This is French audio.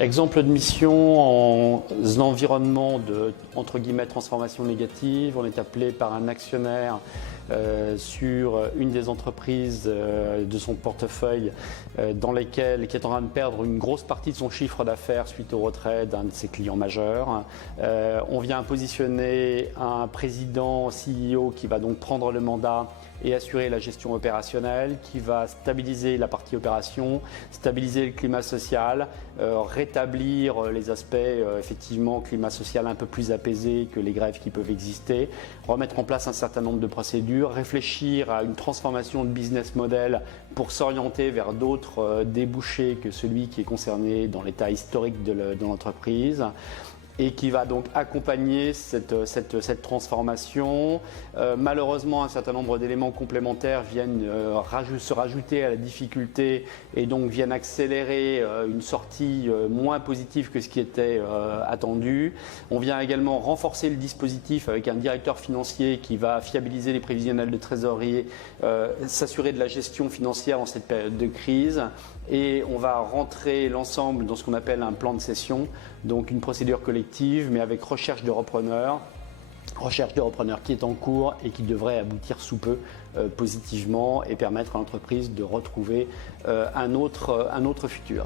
Exemple de mission en environnement de, entre guillemets, transformation négative. On est appelé par un actionnaire sur une des entreprises de son portefeuille dans lesquelles qui est en train de perdre une grosse partie de son chiffre d'affaires suite au retrait d'un de ses clients majeurs. On vient positionner un président CEO qui va donc prendre le mandat et assurer la gestion opérationnelle, qui va stabiliser la partie opération, stabiliser le climat social, rétablir les aspects effectivement climat social un peu plus apaisé que les grèves qui peuvent exister, remettre en place un certain nombre de procédures, réfléchir à une transformation de business model pour s'orienter vers d'autres débouchés que celui qui est concerné dans l'état historique de l'entreprise, et qui va donc accompagner cette transformation. Malheureusement, un certain nombre d'éléments complémentaires viennent se rajouter à la difficulté et donc viennent accélérer une sortie moins positive que ce qui était attendu. On vient également renforcer le dispositif avec un directeur financier qui va fiabiliser les prévisionnels de trésorerie, s'assurer de la gestion financière en cette période de crise. Et on va rentrer l'ensemble dans ce qu'on appelle un plan de cession, donc une procédure collective, mais avec recherche de repreneurs qui est en cours et qui devrait aboutir sous peu positivement et permettre à l'entreprise de retrouver un autre futur.